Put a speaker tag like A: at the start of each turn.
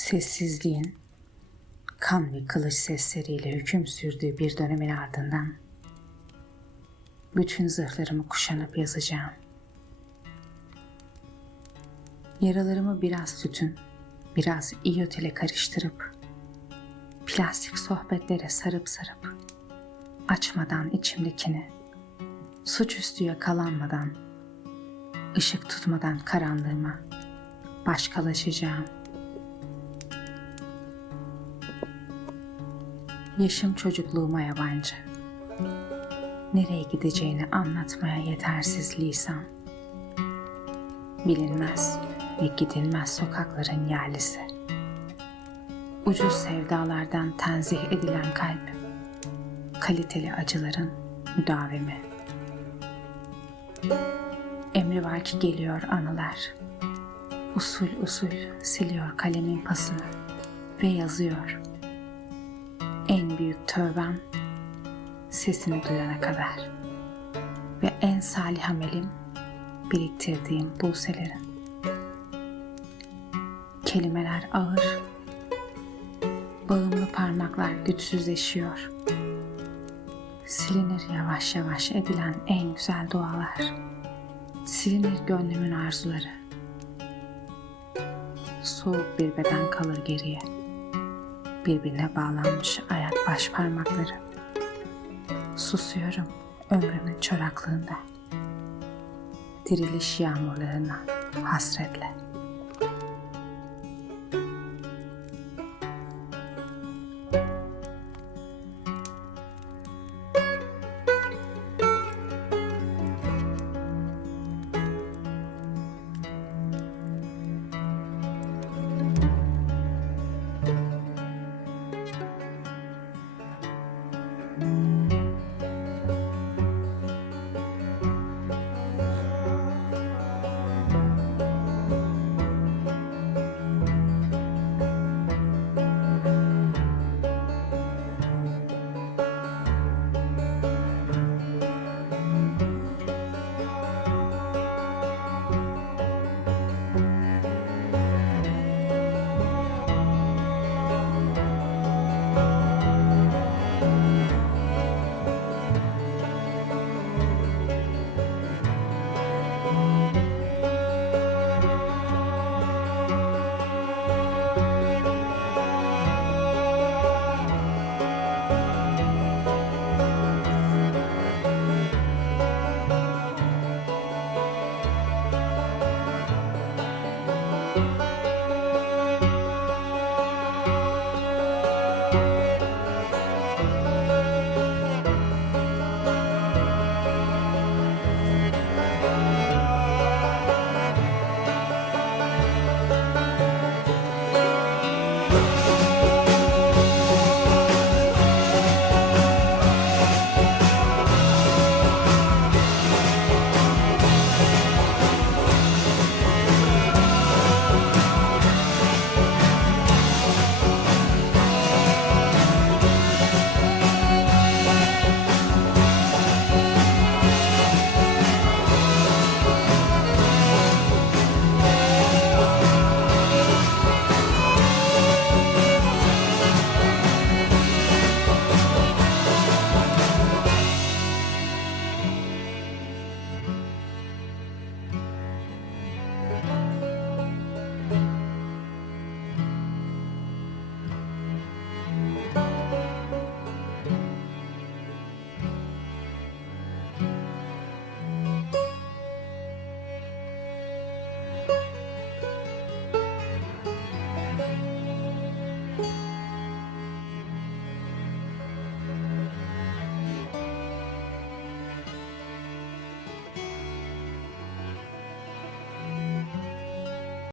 A: Sessizliğin kan ve kılıç sesleriyle hüküm sürdüğü bir dönemin ardından bütün zırhlarımı kuşanıp yazacağım. Yaralarımı biraz sütün, biraz iyot ile karıştırıp plastik sohbetlere sarıp sarıp açmadan içimdekini suçüstü yakalanmadan ışık tutmadan karanlığıma başkalaşacağım. Yaşım çocukluğuma yabancı. Nereye gideceğini anlatmaya yetersiz lisan. Bilinmez ve gidilmez sokakların yerlisi. Ucuz sevdalardan tenzih edilen kalp, kaliteli acıların müdavimi. Emri var ki geliyor anılar. Usul usul siliyor kalemin pasını ve yazıyor. En büyük tövbem sesini duyana kadar ve en salih amelim biriktirdiğim buselerin. Kelimeler ağır, bağımlı parmaklar güçsüzleşiyor. Silinir yavaş yavaş edilen en güzel dualar. Silinir gönlümün arzuları. Soğuk bir beden kalır geriye. Birbirine bağlanmış ayak baş parmakları. Susuyorum ömrümün çoraklığında. Diriliş yağmurlarına hasretle.